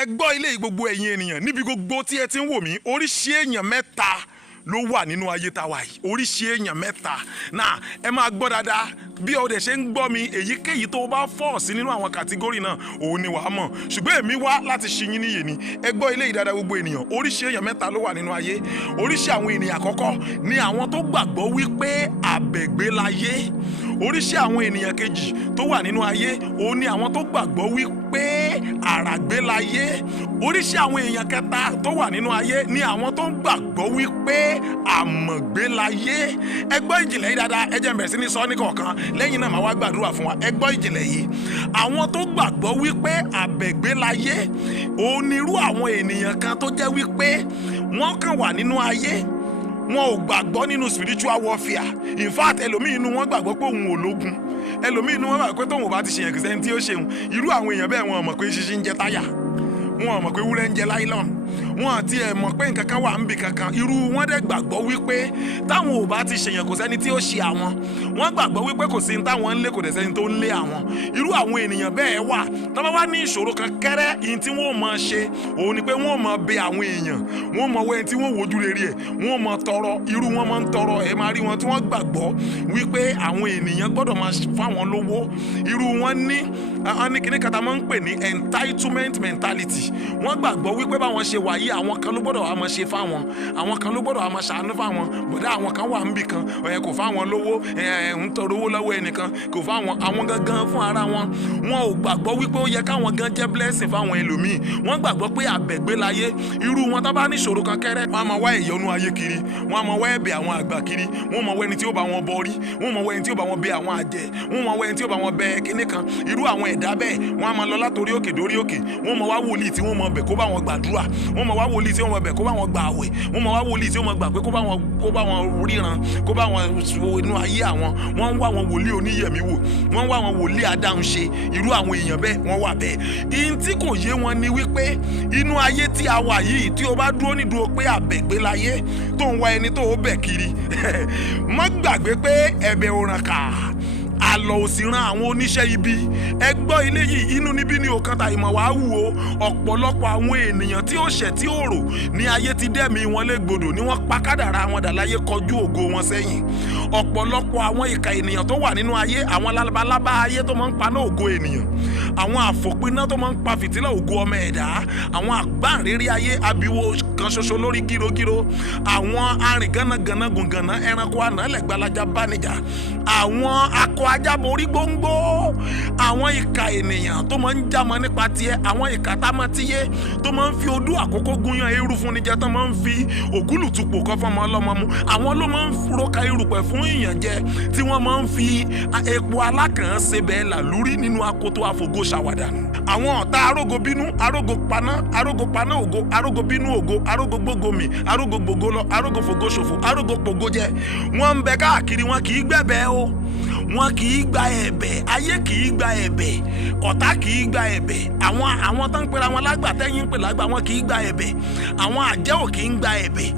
ẹ gbọ́ ilé gbogbo ẹ̀yin ènìyàn níbi gbogbo tí ẹ ti ń wò mí, oríṣi èèyàn mẹ́ta ló wà nínú ayé tá wà yìí, oríṣi èèyàn mẹ́ta. Náà ẹ máa gbọ́ dáadáa bí o dẹ̀ ṣe ń gbọ́ mi, èyíkéyìí tó bá fọ́ sí nínú àwọn kàtígórì náà òun ni wàá mọ̀, ṣùgbọ́n èmi wá láti ṣí yín níyè ni. Ẹ gbọ́ ilé ìdáadáa gbogbo ènìyàn, oríṣi èèyàn mẹ́ta ló wà nínú ayé. Oríṣi àwọn ènìyàn àkọ́kọ́ ni àwọn tó gbàgbọ́ wípé àbẹ̀gbé láyé. Oríṣi àwọn ènìyàn kejì tó wà nínú ayé òun ni àwọn tó gbàgbọ́ wípé àràgbé láyé. Oríṣi àwọn èèyàn kẹta tó wà nínú ayé ni àwọn tó gbàgbọ́ wípé àmọ̀gbé láyé. Ẹ gbọ́ ìjìnlẹ̀ yìí dáadáa, ẹ jẹ́ n bẹ̀rẹ̀ sí ní sọ ní kọ̀ọ̀kan, lẹ́yìn náà màá wá gbàdúrà fún wa. Ẹ gbọ́ ìjìnlẹ̀ yìí, àwọn tó gbàgbọ́ wípé àbẹ̀gbé láyé òun ni irú àwọn ènìyàn kan tó jẹ́ wípé wọ́n kàn wà nínú ayé, wọn ò gbàgbọ́ nínú spiritual warfare. In fact ẹlòmíì inú wọn gbàgbọ́ pé òun ò lógun, ẹlòmíì inú wọn gbàgbọ́ pé tóun ò bá ti ṣèyàn kìí sẹ́ni tí ó ṣeun. Irú àwọn èèyàn bẹ́ẹ̀ wọn ò mọ̀ pé ṣíṣí ń jẹ táyà, wọn ò mọ̀ pé wúrẹ́ ń jẹ láìlọ́n, wọn àti ẹ̀ mọ̀ pé nǹkan kan wà ń bì kankan. Irú wọn dẹ̀ gbàgbọ́ wípé táwọn ò bá ti ṣèyàn kò sẹ́ni tí ó ṣe àwọn. Wọ́n gbàgbọ́ wípé kò sí ní táwọn ń lé, kò dẹ̀ sẹ́ni tó ń lé àwọn. Irú àwọn ènìyàn bẹ́ẹ̀ wà tó bá wá ní ìṣòro kan kẹ́rẹ́, ìyìn tí wọ́n máa ṣe òun ni pé wọ́n máa bẹ àwọn èèyàn, wọ́n máa wẹ́n tí wọ́n wojú rere ẹ̀, wọ́n máa tọrọ. Irú wọn máa ń tọrọ, ẹ máa rí wọn tí wọ́n gbàgbọ́ wípé àwọn ènìyàn gbọ́dọ̀ máa fáwọn lówó. Irú wọn ní kíní kata máa ń pè ní entitlement mentality. Wọ́n gbàgbọ́ wípé báwọn ṣe wáyé àwọn kan ló gbọ́dọ̀ wá máa ṣe fáwọn, àwọn kan ló gbọ́dọ̀ wá máa ṣàánú fáwọn. Bọ̀dá àwọn kan wà níbì kan, kò fáwọn lówó, ń tọrọ owó lọ́wọ́ ẹnìkan, kò fáwọn. Àwọn gangan fún ara wọn, wọn ò gbàgbọ́ wípé ó yẹ káwọn gan jẹ́ blessing fáwọn ẹlòmíì. Wọ́n gbàgbọ́ pé àbẹ̀gbé láyé. Irú wọn tó bá ní ìṣòro kan kẹ́rẹ́, wọ́n á máa wá ìyọnu ayé kiri, wọ́n á máa wá ẹ̀bẹ̀ àwọn àgbà kiri, wọ́n máa wá ẹni tí ó bá wọn bọrí, wọ́n máa wá ẹni tí ó bá wọn bẹ àwọn àjẹ́, wọ́n máa wá ẹni tí ó bá wọn bẹ kíní kan. Irú àwọn ẹ̀dá bẹ́ẹ̀ wọ́n á máa lọ látòrí òkè dórí òkè, wọ́n máa wá wòlíì tí wọ́n máa bẹ̀ kó bá wọn gbàdúrà, wọ́n máa wá wòlíì tí wọ́n máa bẹ̀ kó bá wọn gbà àwẹ̀, wọ́n máa wá wòlíì tí wọ́n máa gbà pé kó bá wọn ríran, kó bá wọn wo inú ayé àwọn. Wọ́n ń wá wọn wòlíì oníyẹ̀mí wò, wọ́n ń wá wọn wòlíì adáhunṣe. Irú àwọn èèyàn bẹ́ẹ̀ wọ́n wà bẹ́ẹ̀. Ihun tí kò yé wọn ni wípé inú ayé tí a wà yìí, tí o bá dúró nídúró pé àbẹ̀gbé láyé tó ń wá ẹni tó o bẹ̀ kiri, má gbàgbé pé ẹ̀bẹ̀ ò ràn ká, àlọ́ ò sì ran àwọn oníṣẹ́ ibi. Ẹ gbọ́ ilé yìí, inú níbí ni òkan ta ìmọ̀ wá wù o. Ọ̀pọ̀lọpọ̀ àwọn ènìyàn tí ó ṣẹ̀ tí ó rò ní ayé ti dẹ́mi wọn légbodò, ni wọ́n pa kádàrá wọn dà láyé kọjú ògo wọn sẹ́yìn. Ọ̀pọ̀lọpọ̀ àwọn ìka ènìyàn tó wà nínú ayé, àwọn labalábá ayé tó máa ń paná ògo ènìyàn, àwọn àfòpiná tó máa ń pa fìtílà ògo ọmọ ẹ̀dá, àwọn àgbáǹréré ayé abiwo kan ṣoṣo lórí gírogíro, àwọn arìn gánagànà gùngànà ẹranko ànálẹ̀ gbalaja bánijà, àwọn akọ ajábọ̀ orí gbóngbó, àwọn ìka ènìyàn tó máa ń jámọ́ nípa tiẹ̀, àwọn ìka támátíyé tó máa ń fi odú àkókò gúnyán eérú fún níjẹ, tó máa ń fi ògúlùtupò kan fọmọ ọlọ́mọ mu, àwọn ló máa ń roka erùpẹ̀ fún ìyànjẹ, tí wọ́n máa ń fi epo alákàn ṣe bẹ́ẹ̀ làlúrí nínú akoto àfògo ṣàwàdà. Àwọn ọ̀tá arógo bínú, arógo paná ògo, arógo bínú ògo, arógo gbógomi, arógo gbogbo lọ, arógo fògo ṣòfò, arógo pògo jẹ. Wọ́n ń bẹ káàkiri, wọn kì í gbẹ̀bẹ̀ o, wọn kì í gba ẹ̀bẹ̀, ayé kì í gba ẹ̀bẹ̀, ọ̀tá kì í gba ẹ̀bẹ̀, àwọn tó ń pera wọn lágbà tẹ́yìn ń pè lágbà, wọn kì í gba ẹ̀bẹ̀, àwọn àjẹ́ ò kì í gba ẹ̀bẹ̀,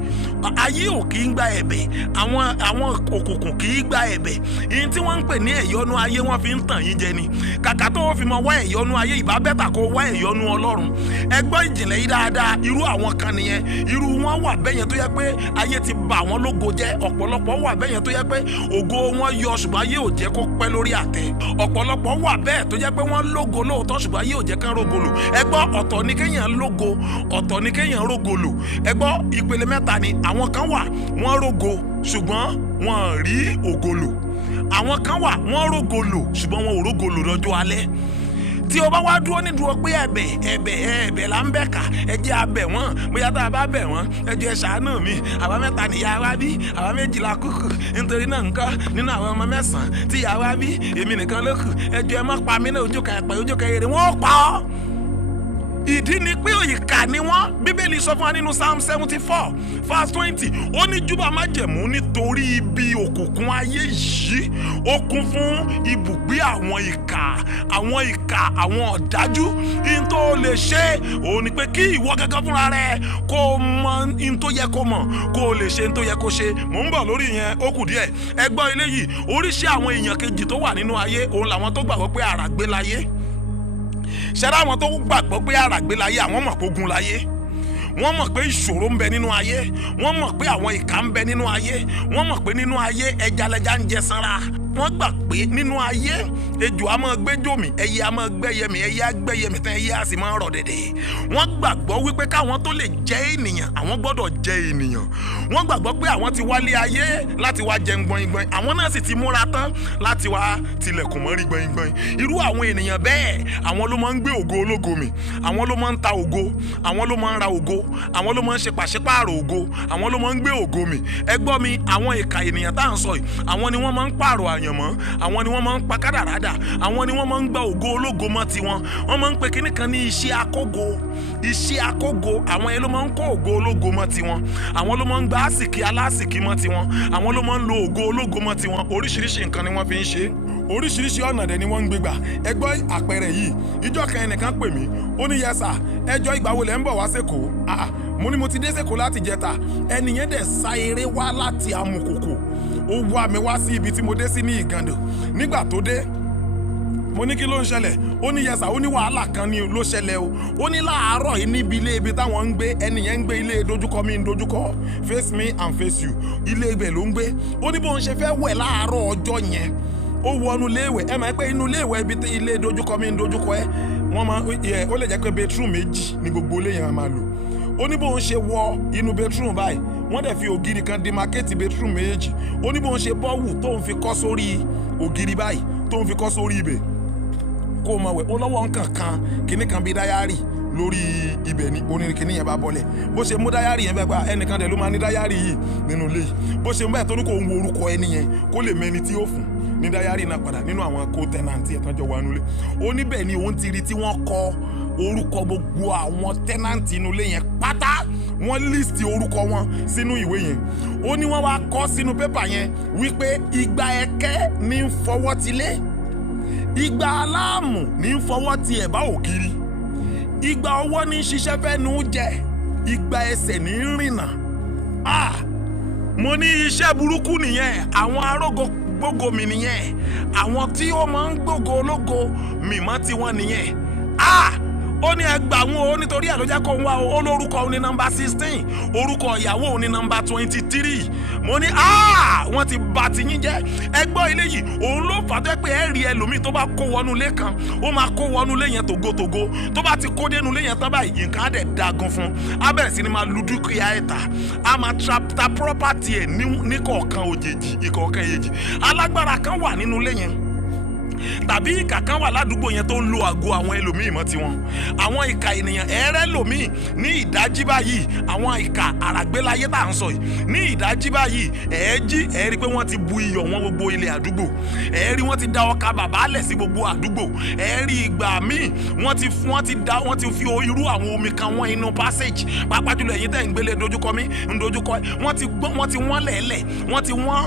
ayé ò kì í gba ẹ̀bẹ̀, àwọn òkùnkùn kì í gba ẹ̀bẹ̀. Ihun tí wọ́n ń pè ní ẹ̀yọ́nú ayé wọ́n fi ń tàn yín jẹ ni. Kàkà tó fi mọ wá ẹ̀yọ́nú ayé, ìbá bẹ́tà kó wá ẹ̀yọ́nú Ọlọ́run. Ẹ gbọ́ ìjìnlẹ̀ yìí dáadáa, irú àwọn kan nìyẹn. Irú wọn wà bẹ́yẹn tó yẹ pé ayé ti bà wọ́n lógo jẹ́. Ọ̀pọ̀lọpọ̀ wà bẹ́yẹn tó yẹ pé ògo wọn yọ ṣùgbọ́n ayé ò jẹ́ kó pẹ́ lórí àtẹ. Ọ̀pọ̀lọpọ̀ wà bẹ́ẹ̀ tó jẹ́ pé wọ́n lógo lóòótọ́ ṣùgbọ́n ayé ò jẹ́ kán rógolò. Ẹ gbọ́, ọ̀tọ̀ ni kéèyàn lógo, ọ̀tọ̀ ni kéèyàn rógolò. Ẹ gbọ́, ìpele mẹ́ta ni. Àwọn kan wà wọ́n rógo ṣùgbọ́n wọ́n rí ògolò. Àwọn kan wà wọ́n rógolò ṣùgbọ́n wọn ò rógolò lọ́jọ́ alẹ́. Tí o bá wá dúró nídúró pé ẹ̀bẹ̀ là ń bẹ̀ ká, ẹ jẹ́ a bẹ̀ wọ́n, bóyá tá a bá bẹ̀ wọ́n, ẹ jẹ́ ṣàánú mi, àwa mẹ́ta nìyá wa bí, àwa méjìlá kúkú, nítorí náà nǹkan nínú àwọn ọmọ mẹ́sàn-án tí ìyá wa bí, èmi nìkan ló kù, ẹ jẹ́ ẹ má pa mí náà, ojú kan ẹ̀pẹ̀ ojú kan èrè, wọ́n pa ọ́. Ìdí ni pé ìkà ni wọ́n. Bíbélì sọ fún wa nínú Psalm 74 verse 20, ó ní júbà májẹ̀mú nítorí ibi òkùnkùn ayé yìí ó kún fún ibùgbé àwọn ìkà, àwọn ọ̀dájú. In tó lè ṣe òun ni pé kí ìwọ gẹ́gẹ́ fúnra rẹ kó mọ in tó yẹ kó mọ̀, kó lè ṣe in tó yẹ kó ṣe. Mò ń bọ̀ lórí yẹn, ó kù díẹ̀. Ẹ gbọ́ ilé yìí, oríṣi àwọn èèyàn kejì tó wà nínú ayé òun làwọn tó gbàgbọ́ pé àràgbé láyé. ṣẹ́rá àwọn tó gbàgbọ́ pé àràgbé láyé àwọn mọ̀ pé ogun láyé, wọ́n mọ̀ pé ìṣòro ń bẹ nínú ayé, wọ́n mọ̀ pé àwọn ìkà ń bẹ nínú ayé, wọ́n mọ̀ pé nínú ayé ẹjalẹja ń jẹ sanra, wọ́n gbà pé nínú ayé ejò a máa gbẹ́jọ́ mi, ẹyẹ a máa gbẹ́yẹ mi, ẹyẹ á gbẹ́yẹ mi tán ẹyẹ á sì máa rọ̀ dẹ̀dẹ̀. Wọ́n gbàgbọ́ wípé káwọn tó lè jẹ́ ènìyàn àwọn gbọ́dọ̀ jẹ́ ènìyàn. Wọ́n gbàgbọ́ pé àwọn ti wálé ayé láti wá jẹun gbọ̀ngbọ̀n, àwọn náà sì ti múra tán láti wá tilẹ̀kùn mọ́rí gbọ̀ngbọ̀n. Irú àwọn ènìyàn bẹ́ẹ̀ àwọn ló máa ń gbé ògo ológo mi, àwọn ló máa ń ta ògo, àwọn ló máa ń ra ògo, àwọn ló máa ń ṣe pàṣípààrọ̀ ògo, àwọn ló máa ń gbé ògo mi. Ẹ gbọ́ mi, àwọn ìkà ènìyàn tá à ń sọ yìí, àwọn ni wọ́n máa ń pààrọ̀ àyànmọ́, àwọn ni wọ́n máa ń pa kádàrádà, àwọn ni wọ́n máa ń gba ògo ológo mọ́ tiwọn. Wọ́n máa ń pe kíní kan ní iṣẹ́ akógo, iṣẹ́ akógo, àwọn yẹn ló máa ń kó ògo ológo mọ́ tiwọn, àwọn ló máa ń gba àsìkí alásìkí mọ́ tiwọn, àwọn ló máa ń lo ògo ológo mọ́ tiwọn. Oríṣiríṣi nǹkan ni wọ́n fi ń ṣe, oríṣiríṣi ọ̀nà dẹ̀ ni wọ́n ń gbégbà. Ẹ gbọ́ àpẹẹrẹ yìí, ìjọ kan ẹnìkan pè mí, ó ní yẹsà ẹjọ́ ìgbà wo lẹ̀ ń bọ̀ wá sẹ́kọ̀ọ́? Mo ní mo ti dé sẹ́kọ̀ọ́ láti jẹta. Ẹnìyẹn dẹ̀ sá eré wá láti Amukoko, ó wá mi wá sí ibi tí mo dé sí ní Ìgàndò. Nígbà tó dé mo ní kí ló ń ṣẹlẹ̀, ó ní yẹsà, ó ní wàhálà kan ni ló ṣẹlẹ̀ o. Ó ní láàárọ̀ yìí níbi ilé ibi táwọn ń gbé, ẹnìyẹn ń gbé ilé dojúkọ mi ń dojúkọ, face me and face you, ilé ibẹ̀ ló ń gbé. Ó ní bó ń ṣe fẹ́ wẹ̀ láàárọ̀ ọjọ́ yẹn, ó wọnú léèwẹ̀. Ẹ máa pé inú léèwẹ̀ ibi ilé dojúkọ mi ń dojúkọ ẹ, wọ́n máa ó lè jẹ́ pé bedroom méjì ní gbogbo ilé yẹn máa lò. Ó ní bó ń ṣe wọ inú bedroom báyìí, wọ́n dẹ̀ fi ògiri kan demarcate bedroom méjì. Ó ní bó ń ṣe bọ́ọ̀wù tó ń fi kọ́ sórí ògiri báyìí, tó ń fi kọ́ sórí ibẹ̀ kó mọ̀ wẹ̀. Ó lọ́wọ́ nǹkan kan kíní kan bíi dáyárì lórí ibẹ̀ ni onírin kíní yẹn bá bọ́lẹ̀. Bó ṣe mú dáyárì yẹn bẹ́ẹ̀ gba ẹnìkan dẹ̀ ló máa ní dáyárì yìí nínú ilé yìí. Bó ṣe mú bẹ́ẹ̀ tó ní kò ń wo orúkọ ẹni yẹn kó lè mẹ́ni tí ó fún ní dáyárì náà padà nínú àwọn co-tenant ẹ̀ tán jọ wà nulẹ̀. Ó níbẹ̀ ni òun ti rí tí wọ́n kọ orúkọ gbogbo àwọn tenant inú ilé yẹn pátá, wọ́n list orúkọ wọn sínú ìwé yẹn. Ó ní wọ́n wá kọ sínú pépà yẹn wípé igba ẹ̀kẹ́ ní ń fọwọ́ tilé, igba aláàmù ní ń fọwọ́ ti ẹ̀bá ògiri, igba ọwọ́ ní ń ṣiṣẹ́ fẹ́nu jẹ, igba ẹsẹ̀ ní ń rìnà. Mo ní iṣẹ́ burúkú nìyẹn, àwọn arógo gbógo mi nìyẹn, àwọn tí ó máa ń gbógo ológo mìmọ́ tiwọn nìyẹn. Ó ní ẹgbà wọn o, nítorí ẹ̀ ló jẹ́ kó ń wá o. Ó lórúkọ òun ní nọ́mbà 16, orúkọ ìyàwó òun ní nọ́mbà 23. Mo ní wọ́n ti bà ti yín jẹ́. Ẹ gbọ́ ilé yìí, òun ló fà tó pé ẹ rí ẹlòmíì tó bá kó wọnú ilé kan, ó máa kó wọnú ilé yẹn tògótògó. Tó bá ti kó dénú ilé yẹn tán báyìí, nǹkan á dẹ̀ dagun fún. Á bẹ̀rẹ̀ sí ni máa lu dúkìá ẹ̀ ta, á máa ta property ẹ̀ ní kọ̀ọ̀kan òjèjì, ìkọ̀ọ̀kan èjì. Alágbára kan wà nínú ilé yẹn, tàbí ìkà kan wà ládùúgbò yẹn tó ń lo àgọ́ àwọn ẹlòmíì mọ́ tiwọn. Àwọn ìkà ènìyàn ẹ̀rẹ́ lòmíì ní ìdájí báyìí, àwọn ìkà àràgbélayé tá à ń sọ yìí, ní ìdájí báyìí ẹ̀ẹ́jí ẹ̀rí pé wọ́n ti bu iyọ̀ wọn gbogbo ilé àdúgbò, ẹ̀rí wọ́n ti da ọkà bàbá lẹ̀ sí gbogbo àdúgbò, ẹ̀rí ìgbà míì wọ́n ti fi irú àwọn omi kan wọ́n inú passage, pàápàá jùlọ ẹ̀yin tẹ́ ń gbélé dojúkọ mi ń dojúkọ, wọ́n ti wọ́n lẹ̀ẹ́lẹ̀, wọ́n ti wọ́n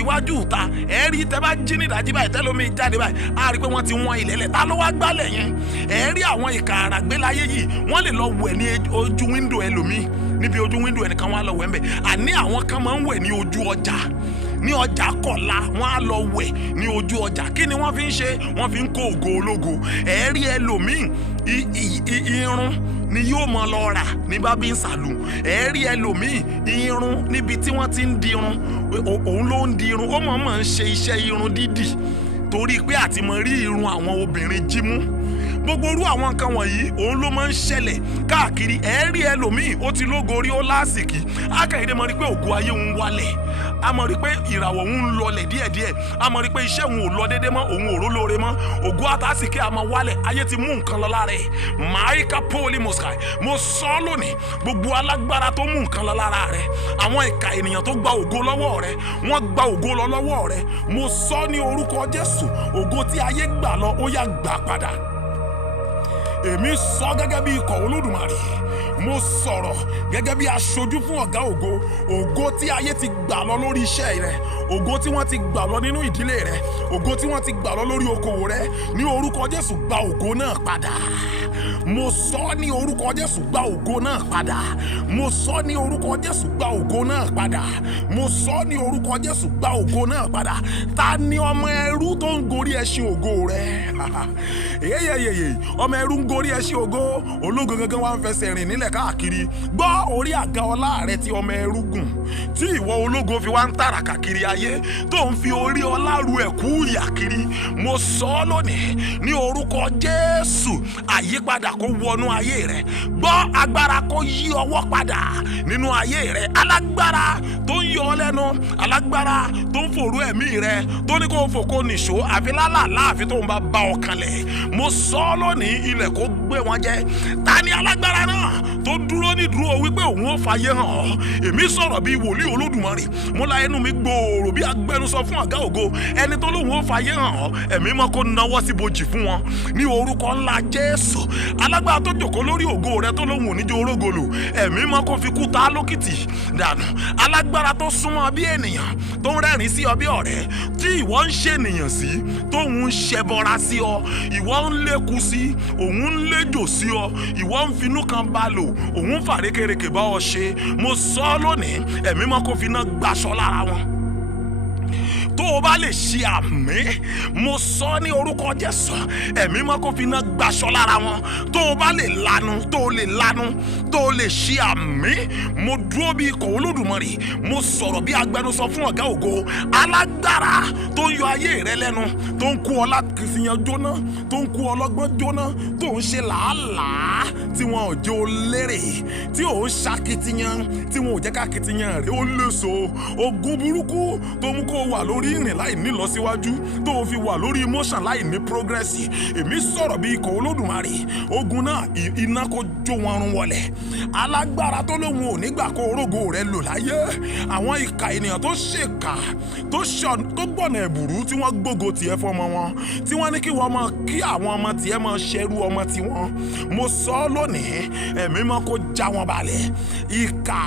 iwájú ìta, ẹ̀rí tẹ́ bá jí ní ìdájí báyìí tẹ́lómi jáde báyìí, a rí pé wọ́n ti wọ́n ilẹ̀lẹ̀. Ta ló wá gbálẹ̀ yẹn? Ẹ rí àwọn ìkà àràgbélayé yìí, wọ́n lè lọ wẹ̀ ní ojú wíńdò ẹlòmíì, níbi ojú wíńdò ẹnìkan wọ́n á lọ wẹ̀ ń bẹ̀. Àní àwọn kan máa ń wẹ̀ ní ojú ọjà, ní ọjà kọ̀la wọ́n á lọ wẹ̀ ní ojú ọjà. Kí ni wọ́n fi ń ṣe? Wọ́n fi ń kó ògo ológo. Ẹ rí ẹlòmíì irun ni yóò mọ lọ rà ní bábí sàlù. Ẹ rí ẹlòmíì irun níbi tí wọ́n ti ń di irun, òun ló ń di irun, ó mọ̀ ń ṣe iṣẹ́ irun dídì torí pé àti mọ rí irun àwọn obìnrin jí mú. Gbogbo irú àwọn nǹkan wọ̀nyí òun ló máa ń ṣẹlẹ̀ káàkiri. Ẹ rí ẹlòmíì ó ti lógo orí, ó lásìkí, akẹ́yìndé mọ̀ rí pé ògo ayé òun wálẹ̀, a mọ̀ rí pé ìràwọ̀ òun ń lọlẹ̀ díẹ̀díẹ̀, a mọ̀ rí pé iṣẹ́ òun ò lọ déédéé mọ́, òun ò rólóore mọ́, ògo àtàsìkí a máa wálẹ̀, ayé ti mú nǹkan lọ lára ẹ̀. Máìkà pọ́ọ̀lì mọ̀sàì, mo sọ lónìí, gbogbo alágbára tó mú nǹkan lọ lára rẹ̀, àwọn ìkà ènìyàn tó gba ògo lọ́wọ́ rẹ̀, wọ́n gba ògo lọ lọ́wọ́ rẹ̀, mo sọ ní orúkọ Jésù, ògo tí ayé gbà lọ ó yá gbà padà. èmi sọ gẹ́gẹ́ bí ikọ̀ Olódùmarè, mo sọ̀rọ̀ gẹ́gẹ́ bí aṣojú fún ọ̀gá ògo, ògo tí ayé ti gbà lọ lórí iṣẹ́ rẹ, ògo tí wọ́n ti gbà lọ nínú ìdílé rẹ, ògo tí wọ́n ti gbà lọ lórí okòwò rẹ, ní orúkọ Jésù gba ògo náà padà. Mo sọ ní orúkọ Jésù gba ògo náà padà. Mo sọ ní orúkọ Jésù gba ògo náà padà. Mo sọ ní orúkọ Jésù gba ògo náà padà. Ta ni ọmọ ẹrú tó ń gorí ẹṣin ògo rẹ? Ọmọ ẹrú ń gorí ẹṣin ògo, ológo gangan wá ń fẹsẹ̀ rìn nílẹ̀ káàkiri. Gbọ́ orí àga ọlá rẹ tí ọmọ ẹrú gùn, tí ìwọ ológo fi wá ń tàràkà kiri ayé, tó ń fi orí ọlá ru ẹ̀kú ìyà kiri. Mo sọ lónìí ní orúkọ Jésù, àyípadà kó wọnú ayé rẹ. Gbọ́ agbára kó yí ọwọ́ padà nínú ayé rẹ. Alágbára tó ń yọ ọ́ lẹ́nu, alágbára tó ń fòrú ẹ̀mí rẹ, tó ní kó fòkó nìṣó àfi lálàlá àfi tó ń bá ọ kanlẹ̀. Mo sọ lónìí, ilẹ̀ kó gbé wọn jẹ. Ta ni alágbára náà tó dúró ní dúró wípé òun ó fàyè hàn ọ́? Èmi sọ̀rọ̀ bí wòlíì Olódùmarè, mo la ẹnu mi gbòòrò bí agbẹnusọ fún ọ̀gá ògo. Ẹni tó lóun ó fàyè hàn ọ́, ẹ̀mí mọ́ kó nawọ́ sí bojì fún wọn ní orúkọ ńlá Jésù. Alágbára tó jókòó lórí ògo rẹ tó lóun ò ní jó orógolo, ẹ̀mí mọ́ kó fi kú ta lókìtì dànù. Alágbára tó súnmọ́ bí ènìyàn, tó ń rẹ́rìn sí ọ bí ọ̀rẹ́, tí ìwọ ń ṣènìyàn sí, tóun ń ṣẹbọra sí ọ, ìwọ ń lékú sí, òun ń léjò sí ọ, ìwọ ń finú kan bá lò, òun ń fàrékèrèkè bá ọ ṣe. Mo sọ lónìí, ẹ̀mí mọ́ kó fi iná gbaṣọ lára wọn. Tó o bá lè ṣe àmì, mo sọ ní orúkọ Jésù, ẹ̀mí mọ́ kó fi iná gbaṣọ lára wọn. Tó o bá lè lanu, tó o lè lanu, tó o lè ṣe àmì, mo dúró bí ikọ̀ Olódùmarè, mo sọ̀rọ̀ bí agbẹnusọ fún ọ̀gá ògo. Alágbára tó ń yọ ayé rẹ lẹ́nu, tó ń kú ọlá kìsìyàn jóná, tó ń kú ọlọ́gbọ́n jóná, tó ń ṣe làálàá tí wọn ò jẹ́ ó lérè, tí ò ń ṣakitiyan, tí wọn ò jẹ́ kákitiyan rẹ̀ ó léso. Ogun burúkú tó mú kó wà lórí ìrìn láì ní lọ́síwájú, tó fi wà lórí emotion láì ní progress. Èmi sọ̀rọ̀ bí ikọ̀ Olódùmarè, ogun náà iná kó jó wọn run wọlẹ̀. Alágbára tó lóun ò nígbà kó orógo rẹ̀ lò láyé, àwọn ìka ènìyàn tó ṣèkà, tó gbọ̀nà ẹ̀bùrú, tí wọ́n gbógo tiẹ̀ fọmọ wọn, tí wọ́n ní kí wọ́n mọ kí àwọn ọmọ tiẹ̀ mọ ṣẹrú ọmọ tiwọn. Mo sọ lónìí, ẹ̀mí mọ́ kó já wọn balẹ̀. Ìka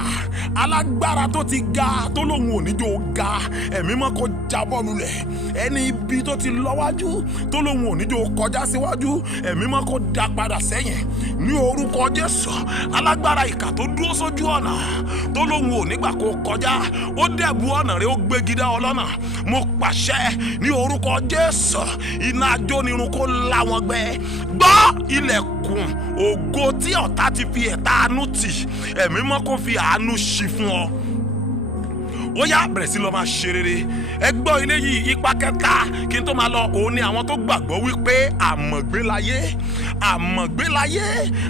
alágbára tó ti ga, tó lóun ò ní jó ga, ẹ̀mí mọ́ kó jábọ́ lulẹ̀. Ẹni ibi tó ti lọ́wájú, tó lóun ò ní jó kọjá síwájú, ẹ̀mí mọ́ kó dá padà sẹ́yìn ní orúkọ Jésù. Alágbára ìkà tó dúró sójú ọ̀nà, tó lóun ò nígbà kó kọjá, ó dẹ̀bù ọ̀nà rẹ̀, ó gbégi dá ọlọ́nà. Mo pàṣẹ ní orúkọ Jésù, iná ajónirun kó lá wọn gbẹ. Gbọ́ ilẹ̀kùn ògo tí ọ̀tá ti fi ẹ̀ta àánú tì, ẹ̀mí mọ́ kó fi àánú ṣí fún ọ. Ó yá, bẹ̀rẹ̀ sí lọ máa ṣe rere. Ẹ gbọ́ ilé yìí, ipa kẹta kí n tó máa lọ, òun ni àwọn tó gbàgbọ́ wípé àmọ̀gbélayé, àmọ̀gbélayé,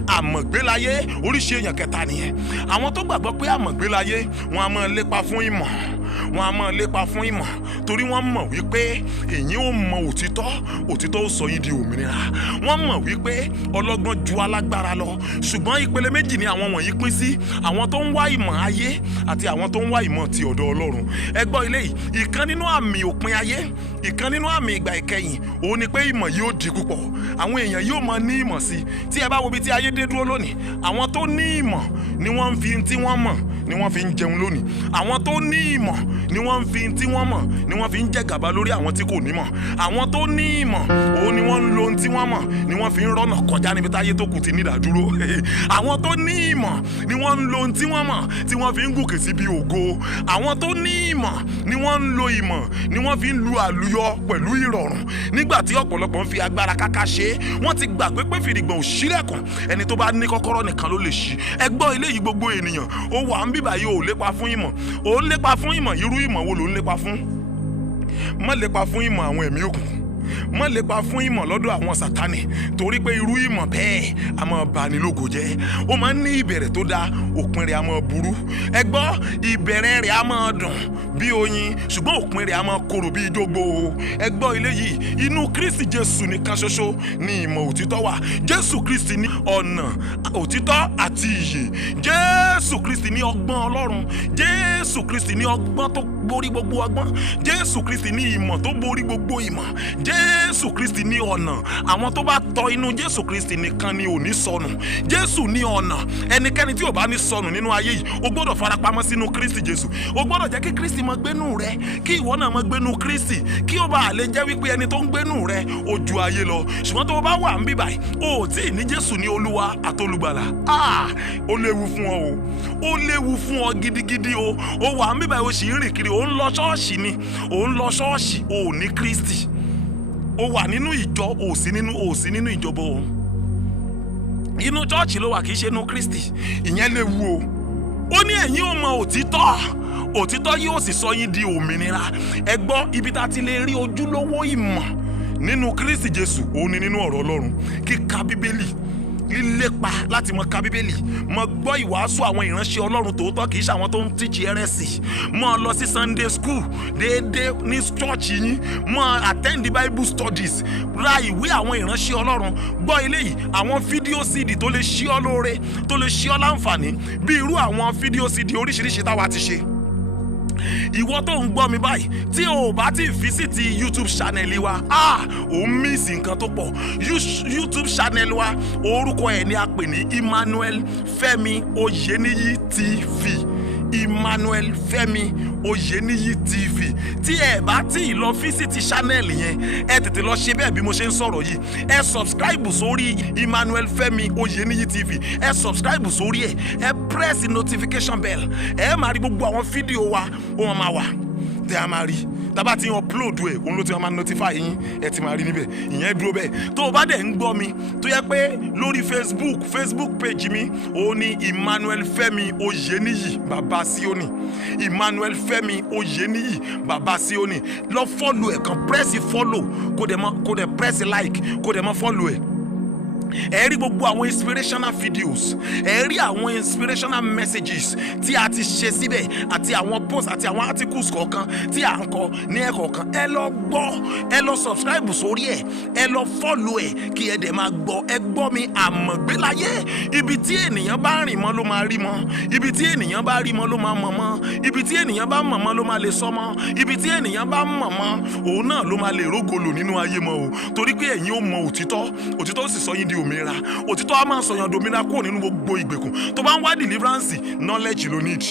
àmọ̀gbélayé, oríṣi èèyàn kẹta nìyẹn. Àwọn tó gbàgbọ́ pé àmọ̀gbélayé, wọn a máa lépa fún ìmọ̀, wọn a máa lépa fún ìmọ̀, torí wọ́n mọ̀ wípé èyí ò mọ òtítọ́, òtítọ́ ó sọ yín di òmìnira. Wọ́n mọ̀ wípé ọlọ́gbọ́n ju alágbára lọ. Ṣùgbọ́n ìpele méjì ni àwọn wọ̀nyí pín sí: àwọn tó ń wá ìmọ̀ ayé àti àwọn tó ń wá ìmọ̀ ti ọ̀dọ̀ Ọlọ́run. Ẹ gbọ́ ilé yìí, ìkan nínú àmì òpin ayé, ìkan nínú àmì ìgbà ìkẹyìn, òun ni pé ìmọ̀ yóò di púpọ̀. Àwọn èèyàn yóò máa ní ìmọ̀ sí. Tí ẹ bá wo bí tí ayé dé dúró lónìí, àwọn tó ní ìmọ̀ ni wọ́n ń fi tí wọ́n mọ̀ ni wọ́n fi ń jẹun lónìí. Àwọn tó ní ìmọ̀ ni wọ́n ń fi tí wọ́n mọ̀ ni wọ́n fi ń jẹ gàba lórí àwọn tí kò nímọ̀. Àwọn tó ní ìmọ̀, òun ni wọ́n ń lo ohun tí wọ́n mọ̀ ni wọ́n fi ń rọ́nà kọjá níbi táyé tó kù ti ní ìdádúró. Àwọn tó ní ìmọ̀ ni wọ́n ń lo ohun tí wọ́n mọ̀ tí wọ́n fi ń gòkè sí bí ògo. Àwọn tó ní ìmọ̀ ni wọ́n ń lo ìmọ̀ ni wọ́n fi ń lu àlùyọ pẹ̀lú ìrọ̀rùn. Nígbà tí ọ̀pọ̀lọpọ̀ ń fi agbára káká ṣe, wọ́n ti gbàgbé pé fìdígbọ̀n ò ṣílẹ̀kùn, ẹni tó bá ní kọ́kọ́rọ́ nìkan ló lè ṣí. Ẹ gbọ́ ilé yìí, gbogbo ènìyàn, ó wà ń bíbà yìí, ò lépa fún ìmọ̀. Ò ń lépa fún ìmọ̀, irú ìmọ̀ wo ló ń lépa fún? Má lépa fún ìmọ̀ àwọn ẹ̀mí òkùnkùn, má lépa fún ìmọ̀ lọ́dọ̀ àwọn sátánì, torí pé irú ìmọ̀ bẹ́ẹ̀ a máa bani lógo jẹ́. Ó máa ń ní ìbẹ̀rẹ̀ tó dáa, òpin rẹ̀ a máa burú. Ẹ gbọ́, ìbẹ̀rẹ̀ rẹ̀ a máa dùn bí oyin, ṣùgbọ́n òpin rẹ̀ a máa korò bí jogbo. Ẹ gbọ́ ilé yìí, inú Kristi Jésù nìkan ṣoṣo ni ìmọ̀ òtítọ́ wà. Jésù Kristi ní ọ̀nà, òtítọ́ àti ìyè. Jésù Kristi ní ọgbọ́n Ọlọ́run. Jésù Kristi ní ọgbọ́n tó borí gbogbo ọgbọ́n. Jésù Kristi ní ìmọ̀ tó borí gbogbo ìmọ̀. Jésù Kristi ní ọ̀nà. Àwọn tó bá tọ inú Jésù Kristi nìkan ni ò ní sọnù. Jésù ní ọ̀nà. Ẹnikẹ́ni tí ò bá ní sọnù nínú ayé yìí, o gbọ́dọ̀ farapamọ́ sínú Kristi Jésù. O gbọ́dọ̀ jẹ́ kí Kristi máa gbénú rẹ, kí ìwọ náà máa gbénú Kristi, kí ó bá lè jẹ́ wípé ẹni tó ń gbénú rẹ ó ju ayé lọ. Ṣùgbọ́n tó o bá wà ń bí báyìí, o ò tí ì ní Jésù ní Olúwa àtolùgbàlà. Ó léwu fún ọ o. Ó léwu fún ọ gidigidi o. O wà ń bí báyìí, o sì ń rìn kiri, o ń lọ ṣọ́ọ̀ṣì ni, o ń lọ ṣọ́ọ̀ṣì, o ò ní Kristi. O wà nínú ìjọ, o sì nínú ìjọba o. Inú ṣọ́ọ̀ṣì ló wà, kì í ṣe inú Kristi. Ìyẹn léwu o. Ó ní ẹ̀yin ò mọ òtítọ́, òtítọ́ yóò sì sọ yín di òmìnira. Ẹ gbọ́, ibi tá ti lè rí ojúlówó ìmọ̀ nínú Kristi Jésù, òun ni nínú ọ̀rọ̀ Ọlọ́run. Kíka Bíbélì, lílépa láti mọ ka Bíbélì, mọ gbọ́ ìwàásù àwọn ìránṣẹ́ Ọlọ́run tòótọ́, kì í ṣe àwọn tó ń tíjì ẹrẹ́sì. Mọ lọ sí Sunday school déédéé ní church yín, mọ attend the Bible studies, ra ìwé àwọn ìránṣẹ́ Ọlọ́run. Gbọ́ eléyìí, àwọn fídíò CD tó lè ṣí ọ lóore, tó lè ṣí ọ láǹfààní, bí irú àwọn fídíò CD oríṣiríṣi táwa ti ṣe. Ìwọ tó ń gbọ́ mi báyìí, tí o bá ti físítì YouTube channel wa, ò ń mísì nǹkan tó pọ̀. YouTube channel wa, orúkọ ẹ̀ ni a pè ní Emmanuel Femi Oyeniyi TV. Emmanuel Femi Oyeniyi TV. Tí ẹ bá tí lọ físítì channel yẹn, ẹ tètè lọ ṣe bẹ́ẹ̀ bí mo ṣe ń sọ̀rọ̀ yìí. Ẹ subscribe sórí Emmanuel Femi Oyeniyi TV. Ẹ subscribe sórí ẹ̀. Ẹ press notification bell. Ẹ máa rí gbogbo àwọn fídíò wa, ó máa wà. Tẹ́ a máa rí. Tábà tí upload ẹ̀, òun ló ti máa notify yín, ẹ ti máa rí níbẹ̀. Ìyẹn dúró bẹ́ẹ̀. Tó o bá dẹ̀ ń gbọ́ mi, tó yẹ pé lórí Facebook page mi, òun ni Emmanuel Femi Oyeniyi Baba Sioni. Emmanuel Femi Oyeniyi Baba Sioni. Lọ follow ẹ̀ kan, press follow, kó dẹ̀ press like, kó dẹ̀ mọ́ follow ẹ̀. Ẹ rí gbogbo àwọn inspirational videos, ẹ rí àwọn inspirational messages tí a ti ṣe síbẹ̀, àti àwọn posts àti àwọn articles kọ̀ọ̀kan tí a ń kọ ní ẹ̀kọ̀ọ̀kan. Ẹ lọ gbọ́, ẹ lọ subscribe sórí ẹ̀, ẹ lọ follow ẹ̀, kí ẹ dẹ̀ máa gbọ́. Ẹ gbọ́ mi, àmọ̀gbélayé. Ibi tí ènìyàn bá rìn mọ́ ló máa rí mọ́. Ibi tí ènìyàn bá rí mọ́ ló máa mọ̀ mọ́. Ibi tí ènìyàn bá mọ̀ mọ́ ló máa lè sọ mọ́. Ibi tí ènìyàn bá mọ̀ mọ́, òun náà ló máa lè rógolò nínú ayé mọ́ o. Torí pé ẹ̀yin ó mọ òtítọ́, òtítọ́ sì sọ yín di òmìnira. Òtítọ́ á máa sọyàn dòmìnira kúrò nínú gbogbo ìgbèkùn. Tó bá ń wá deliverance, knowledge ló need.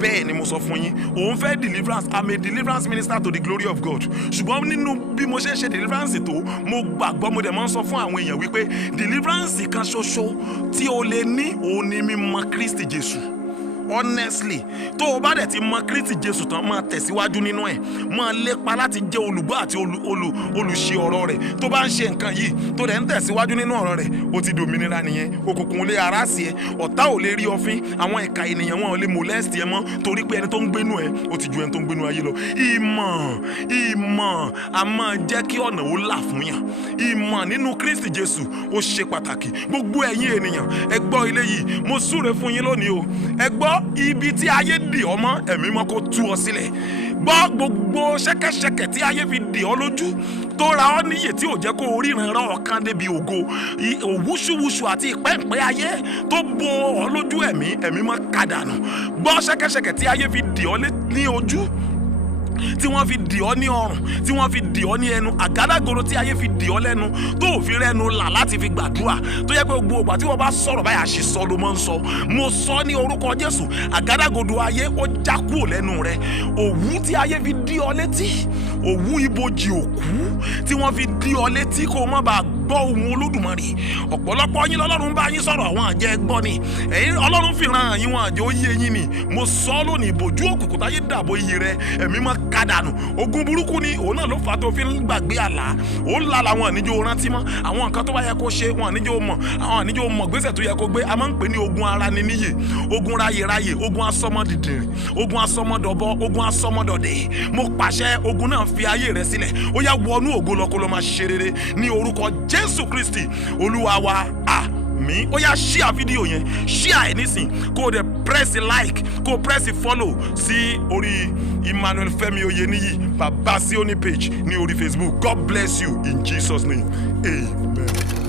Bẹ́ẹ̀ ni mo sọ fún yín, òun fẹ́ deliverance. I'm a deliverance minister to the glory of God. Ṣùgbọ́n nínú bí mo ṣe ń ṣe deliverance tó, mo gbàgbọ́, mo dẹ̀ máa ń sọ fún àwọn èèyàn wípé deliverance kan ṣoṣo tí o lè ní, òun ni mímọ̀ Kristi Jésù. Honestly, tó o bá dẹ̀ ti mọ Kristi Jésù tán, máa tẹ̀síwájú nínú ẹ̀, máa lépa láti jẹ́ olùgbọ́ àti olùṣe ọ̀rọ̀ rẹ̀. Tó bá ń ṣe nǹkan yìí, tó dẹ̀ ń tẹ̀síwájú nínú ọ̀rọ̀ rẹ̀, ó ti dòmìnira nìyẹn. Òkùnkùn lè ara sí ẹ, ọ̀tá ò lè rí ọfín, àwọn ìka ènìyàn wọn ò lè molest ẹ mọ́, torí pé ẹni tó ń gbénú ẹ, ó ti ju ẹni tó ń gbénú ayé lọ. Ìmọ̀ a máa jẹ́ kí ọ̀nà ó là fún yàn. Ìmọ̀ nínú Kristi Jésù ó ṣe pàtàkì. Gbogbo ẹ̀yin ènìyàn, ẹ gbọ́ ilé yìí, mo súre fún yín lónìí o. Ẹ gbọ́, ibi tí ayé dì ọ́ mọ́, ẹ̀mí mọ́ kó tú ọ sílẹ̀. Gbọ́ gbogbo ṣẹ́kẹ́ṣẹkẹ̀ tí ayé fi dì ọ́ lójú, tó ra ọ́ níyè tí ò jẹ́ kó ríran rán ọ̀kan débi ògo, òwúṣúwúṣù àti ìpẹ́ǹpẹ́ ayé tó bo ọ́ lójú, ẹ̀mí mọ́ kàdànù. Gbọ́ ṣẹ́kẹ́ṣẹkẹ̀ tí ayé fi dì ọ́ ní ojú, tí wọ́n fi dì ọ́ ní ọrùn, tí wọ́n fi dì ọ́ ní ẹnu, àgádágodo tí ayé fi dì ọ́ lẹ́nu, tó ò fi rẹ́nu là láti fi gbàdúrà, tó yẹ pé gbogbo ìgbà tí wọ́n bá sọ̀rọ̀ báyà ṣe sọ ló máa ń sọ. Mo sọ ní orúkọ Jésù, àgádágodo ayé ó já kúrò lẹ́nu rẹ. Òwú tí ayé fi dì ọ́ létí, òwú ibojì òkú tí wọ́n fi dì ọ́ létí kó má bàa gbọ́ ohùn Olódùmarè. Ọ̀pọ̀lọpọ̀ yín lọ́lọ́run bá yín sọ̀rọ̀, àwọn àjẹ́ gbọ́ ni. Ẹ̀yin Ọlọ́run fi ran yín, wọn àjẹ́ ó yé yín ni. Mo sọ lónìí, ìbòjú òkùnkùn táyé dàbò iyì rẹ, ẹ̀mí mọ́ kádànù. Ogun burúkú ni, òun náà ló fà tó fi ń gbàgbé àlá. Ó ń la làwọn àníjó rántí mọ́. Àwọn nǹkan tó bá yẹ kó ṣe, wọn àníjó mọ̀. Àwọn àníjó mọ̀ gbèsè tó yẹ kó gbé. A máa ń pè ní ogun ara ni níyè, ogun ráyèráyè, ogun asọmọdìdìrì, ogun asọmọdọ̀bọ, ogun asọmọdọ̀dẹ̀. Mo pàṣẹ, ogun náà fi ayé rẹ sílẹ̀. Ó yá wọnú ògo lọ kó lọ máa ṣe rere ní orúkọ Jésù Kristi Olúwa wa. Àmín. Ó yá share fídíò yẹn, share ẹ̀ nísìn, kó dẹ̀ press like, kó press follow sí orí Emmanuel Femi Oyeniyi Baba Sioni page ní orí Facebook. God bless you in Jesus' name. Amen.